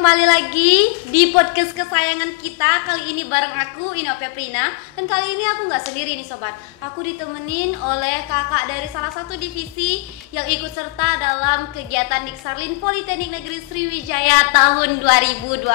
kembali lagi di podcast kesayangan kita. Kali ini bareng aku, Inopia Prina. Dan kali ini aku nggak sendiri nih sobat. Aku ditemenin oleh kakak dari salah satu divisi yang ikut serta dalam kegiatan Diksarlin Politeknik Negeri Sriwijaya tahun 2023.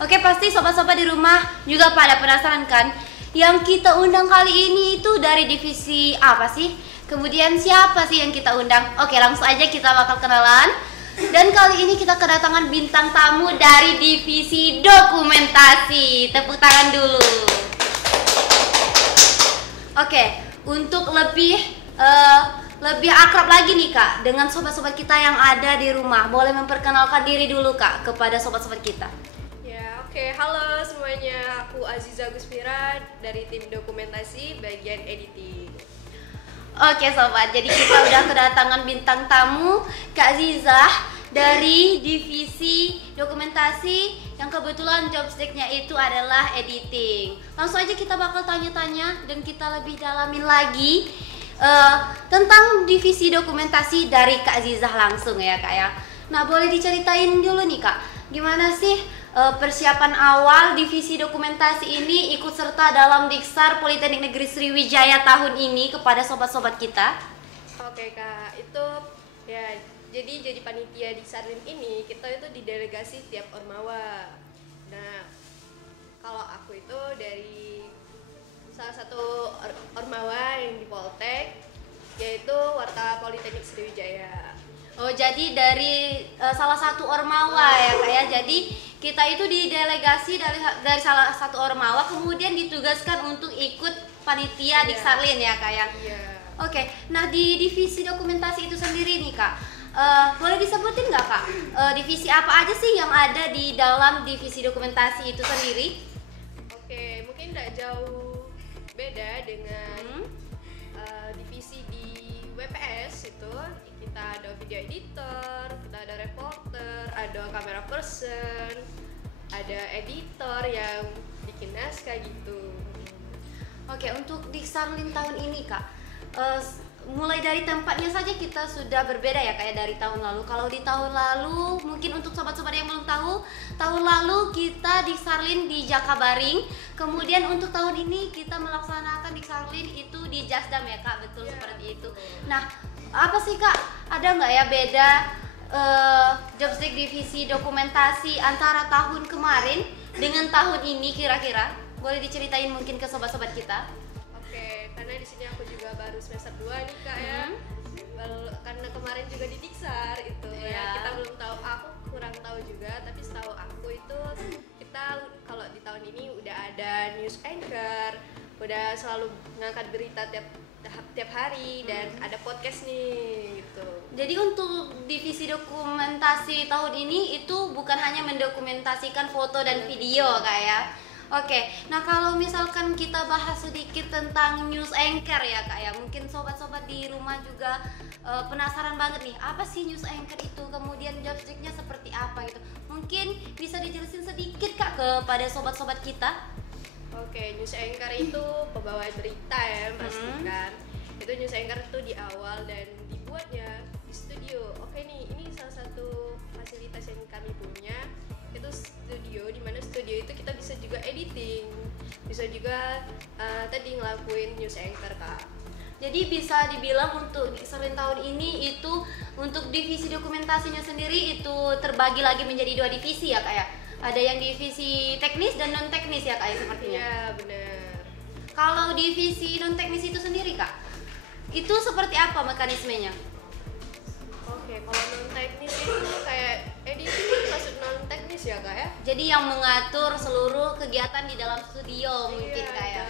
Oke, pasti sobat-sobat di rumah juga pada penasaran kan? Yang kita undang kali ini itu dari divisi apa sih? Kemudian siapa sih yang kita undang? Oke, langsung aja kita bakal kenalan. Dan kali ini kita kedatangan bintang tamu dari divisi dokumentasi. Tepuk tangan dulu. Oke, untuk lebih akrab lagi nih Kak dengan sobat-sobat kita yang ada di rumah, boleh memperkenalkan diri dulu Kak kepada sobat-sobat kita. Ya, oke. Halo semuanya, aku Aziza Guspira dari tim dokumentasi bagian editing. Oke sobat, jadi kita udah kedatangan bintang tamu Kak Zizah dari divisi dokumentasi yang kebetulan job stick-nya itu adalah editing. Langsung aja kita bakal tanya-tanya dan kita lebih dalamin lagi tentang divisi dokumentasi dari Kak Zizah langsung ya Kak ya. Nah, boleh diceritain dulu nih Kak, gimana sih persiapan awal divisi dokumentasi ini ikut serta dalam Diksar Politeknik Negeri Sriwijaya tahun ini kepada sobat-sobat kita? Oke Kak, itu ya jadi panitia di Sarlim ini kita itu didelegasi tiap ormawa. Nah, kalau aku itu dari salah satu ormawa yang di Poltek, yaitu Warta Politeknik Sriwijaya. Oh, jadi dari salah satu ormawa ya Kak ya. Jadi kita itu didelegasi dari salah satu ormawa kemudian ditugaskan untuk ikut panitia Diksarlin ya Kak ya. Iya. Oke, nah di divisi dokumentasi itu sendiri nih Kak, boleh disebutin nggak Kak, divisi apa aja sih yang ada di dalam divisi dokumentasi itu sendiri? Oke, mungkin tidak jauh beda dengan divisi di WPS itu. Kita ada video editor, kita ada reporter, ada kamera person, ada editor yang bikin naskah gitu. Oke, untuk Diksarlin tahun ini Kak, mulai dari tempatnya saja kita sudah berbeda ya kayak dari tahun lalu. Kalau di tahun lalu, mungkin untuk sobat-sobat yang belum tahu, tahun lalu kita Diksarlin di Jakabaring. Kemudian untuk tahun ini kita melaksanakan Diksarlin itu di Jasdam ya Kak, betul seperti itu. Nah, apa sih Kak, ada nggak ya beda jobstick divisi dokumentasi antara tahun kemarin dengan tahun ini kira-kira? Boleh diceritain mungkin ke sobat-sobat kita? Oke, karena di sini aku juga baru semester 2 nih Kak ya. Karena kemarin juga di Diksar itu ya. Kita belum tahu, aku kurang tahu juga, tapi setahu aku itu kita kalau di tahun ini udah ada news anchor, udah selalu ngangkat berita tiap hari dan ada podcast nih gitu. Jadi untuk divisi dokumentasi tahun ini itu bukan hanya mendokumentasikan foto dan video Kak ya. Oke, nah kalau misalkan kita bahas sedikit tentang news anchor ya Kak ya, mungkin sobat-sobat di rumah juga penasaran banget nih, apa sih news anchor itu, kemudian job stick-nya seperti apa gitu. Mungkin bisa dijelasin sedikit Kak kepada sobat-sobat kita? Oke, news anchor itu pembawa berita ya pasti kan. Itu news anchor itu di awal dan dibuatnya di studio. Oke nih, ini salah satu fasilitas yang kami punya. Itu studio, di mana studio itu kita bisa juga editing, bisa juga tadi ngelakuin news anchor Kak. Jadi bisa dibilang untuk Diksarlin tahun ini itu untuk divisi dokumentasinya sendiri itu terbagi lagi menjadi 2 divisi ya Kak ya. Ada yang divisi teknis dan non teknis ya Kak ya sepertinya. Iya benar. Kalau divisi non teknis itu sendiri Kak, itu seperti apa mekanismenya? Oke, kalau non teknis itu kayak editing masuk non teknis ya Kak ya. Jadi yang mengatur seluruh kegiatan di dalam studio mungkin kayak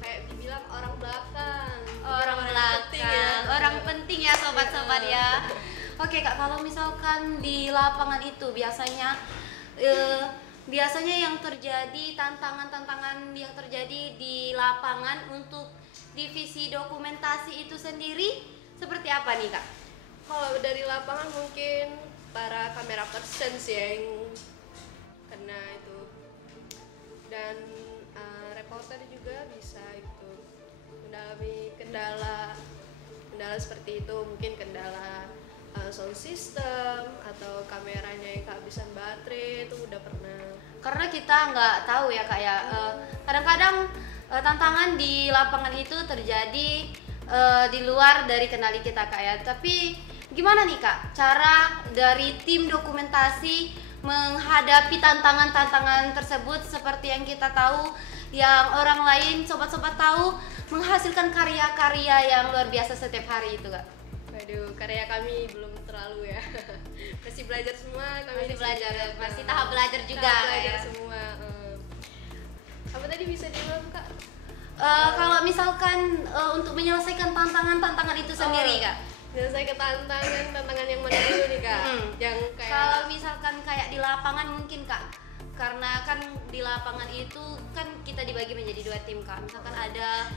kayak dibilang orang belakang. orang belakang, orang penting ya sobat-sobat ya. Oke Kak, kalau misalkan di lapangan itu biasanya yang terjadi tantangan-tantangan yang terjadi di lapangan untuk divisi dokumentasi itu sendiri seperti apa nih Kak? Kalau dari lapangan mungkin para kamera person sih yang kena itu, dan reporter juga bisa itu mendalami kendala seperti itu, mungkin kendala sound system atau kameranya yang kehabisan baterai itu udah pernah. Karena kita nggak tahu ya Kak ya, kadang-kadang tantangan di lapangan itu terjadi di luar dari kendali kita Kak ya. Tapi gimana nih Kak cara dari tim dokumentasi menghadapi tantangan-tantangan tersebut, seperti yang kita tahu, yang orang lain sobat-sobat tahu menghasilkan karya-karya yang luar biasa setiap hari itu Kak? Waduh, karya kami belum terlalu ya. Masih belajar semua, kami Masih belajar, masih Nah, tahap belajar juga tahap belajar ya. semua. Apa tadi bisa diulang Kak? Kalau misalkan untuk menyelesaikan tantangan-tantangan itu sendiri Kak, Menyelesaikan tantangan yang mana dulu nih Kak? Yang kayak kalau misalkan kayak di lapangan mungkin Kak, karena kan di lapangan itu kan kita dibagi menjadi 2 tim Kak. Misalkan ada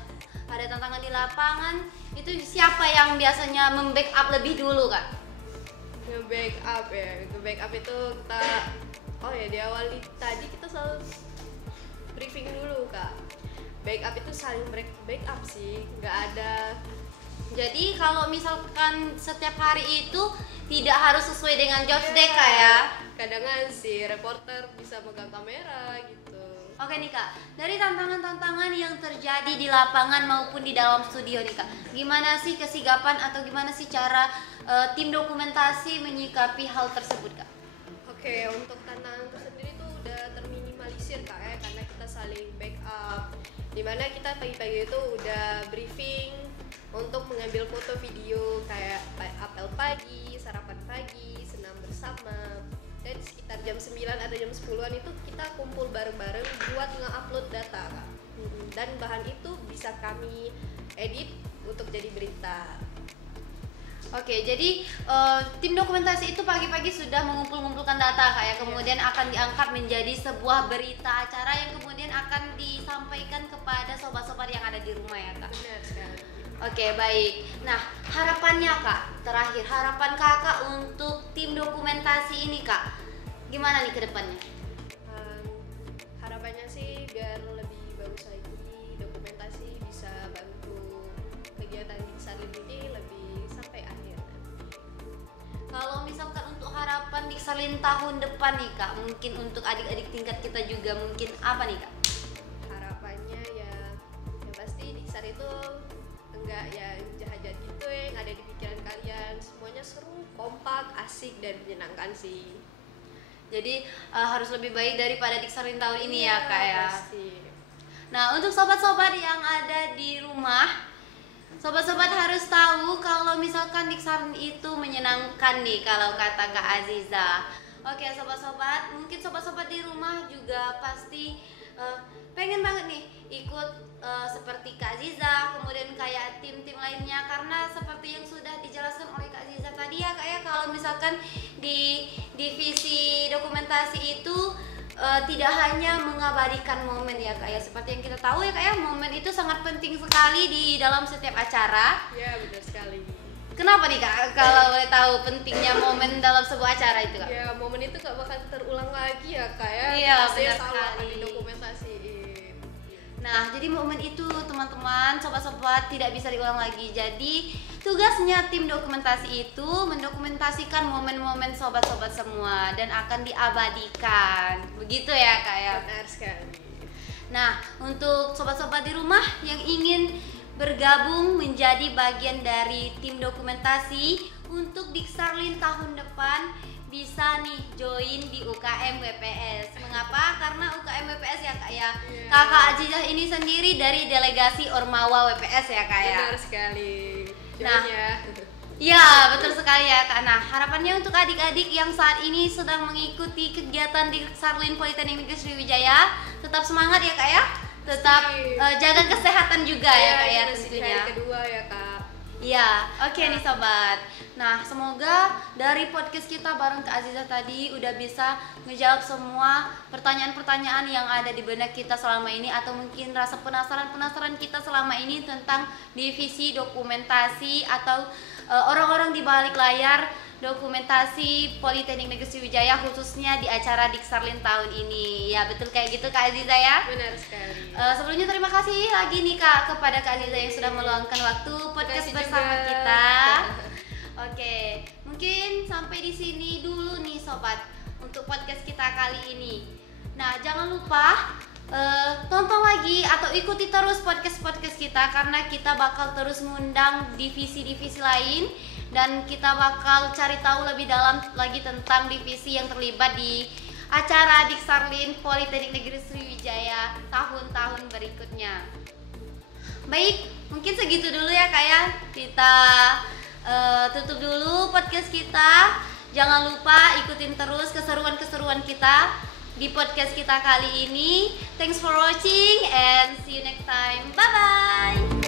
tantangan di lapangan, itu siapa yang biasanya membackup lebih dulu Kak? nge-backup ya. Nge-backup itu kita di awal tadi kita selalu briefing dulu Kak. Backup itu saling backup sih, nggak ada. Jadi kalau misalkan setiap hari itu tidak harus sesuai dengan job desk Kak ya? Kadang si reporter bisa megang kamera gitu. Oke nih Kak, dari tantangan-tantangan yang terjadi di lapangan maupun di dalam studio nih Kak, gimana sih kesigapan atau gimana sih cara tim dokumentasi menyikapi hal tersebut Kak? Oke, untuk tantangan itu sendiri tuh udah terminimalisir Kak ya, karena kita saling backup. Dimana kita pagi-pagi itu udah briefing untuk mengambil foto video kayak apel pagi, sarapan pagi, senam bersama. Dan sekitar jam 9 atau jam 10-an itu kita kumpul bareng-bareng buat nge-upload data Kak. Dan bahan itu bisa kami edit untuk jadi berita. Oke, jadi tim dokumentasi itu pagi-pagi sudah mengumpulkan data Kak ya, kemudian akan diangkat menjadi sebuah berita acara yang kemudian akan disampaikan kepada sobat-sobat yang ada di rumah ya Kak. Benar sekali. Oke, baik. Nah, harapannya Kak, terakhir harapan Kakak untuk tim dokumentasi ini Kak, gimana nih ke depannya? Harapannya sih biar lebih bagus lagi, dokumentasi bisa bantu kegiatan di Sarlim ini lebih sampai akhir. Kalau misalkan untuk harapan di Sarlim tahun depan nih Kak, mungkin untuk adik-adik tingkat kita juga mungkin apa nih Kak? Harapannya ya pasti di Sar itu enggak yang jahat-jahat gitu yang ada di pikiran kalian, semuanya seru, kompak, asik dan menyenangkan sih. Jadi harus lebih baik daripada Diksarin tahun ini ya Kak ya. Pasti. Nah, untuk sobat-sobat yang ada di rumah, sobat-sobat harus tahu kalau misalkan Diksarin itu menyenangkan nih kalau kata Kak Aziza. Oke sobat-sobat, mungkin sobat-sobat di rumah juga pasti pengen banget nih ikut seperti Kak Aziza, kemudian kayak tim-tim lainnya, karena seperti yang sudah dijelaskan oleh Kak Aziza tadi ya Kak ya, kalau misalkan di divisi dokumentasi itu tidak hanya mengabadikan momen ya Kak ya, seperti yang kita tahu ya Kak ya, momen itu sangat penting sekali di dalam setiap acara. Ya benar sekali. Kenapa nih Kak, kalau boleh tahu pentingnya momen dalam sebuah acara itu Kak? Ya momen itu gak bakal terulang lagi ya Kak ya. Iya, pasti benar selalu sekali. akan didokumentasiin. Nah, jadi momen itu teman-teman, sobat-sobat tidak bisa diulang lagi. Jadi tugasnya tim dokumentasi itu mendokumentasikan momen-momen sobat-sobat semua dan akan diabadikan. Begitu ya Kak ya? Benar sekali. Nah, untuk sobat-sobat di rumah yang ingin bergabung menjadi bagian dari tim dokumentasi untuk Diksarlin tahun depan, bisa nih join di UKM WPS. Mengapa? Karena UKM WPS ya Kak ya. Kakak Azizah ini sendiri dari delegasi Ormawa WPS ya Kak ya. Benar sekali. Nah, Join ya. Ya, betul sekali ya Kak. Nah, harapannya untuk adik-adik yang saat ini sedang mengikuti kegiatan di Sarlin Politeknik Negeri Sriwijaya, tetap semangat ya Kak ya. Tetap jaga kesehatan juga ya Kak ya tentunya. Hari kedua ya Kak. Iya, oke nih sobat. Nah, semoga dari podcast kita bareng Kak Aziza tadi udah bisa ngejawab semua pertanyaan-pertanyaan yang ada di benak kita selama ini, atau mungkin rasa penasaran kita selama ini tentang divisi dokumentasi atau orang-orang di balik layar dokumentasi Politeknik Negeri Sriwijaya, khususnya di acara Diksarlin tahun ini. Ya, betul kayak gitu Kak Aziza ya. Benar sekali. Sebelumnya terima kasih lagi nih Kak kepada Kak Aziza yang sudah meluangkan waktu podcast bersama kita. Oke, mungkin sampai di sini dulu nih sobat untuk podcast kita kali ini. Nah, jangan lupa tonton lagi atau ikuti terus podcast kita karena kita bakal terus mengundang divisi-divisi lain dan kita bakal cari tahu lebih dalam lagi tentang divisi yang terlibat di acara Diksarlin Politeknik Negeri Sriwijaya tahun-tahun berikutnya. Baik, mungkin segitu dulu ya Kak ya. Kita tutup dulu podcast kita. Jangan lupa ikutin terus keseruan-keseruan kita di podcast kita kali ini. Thanks for watching and see you next time. Bye bye.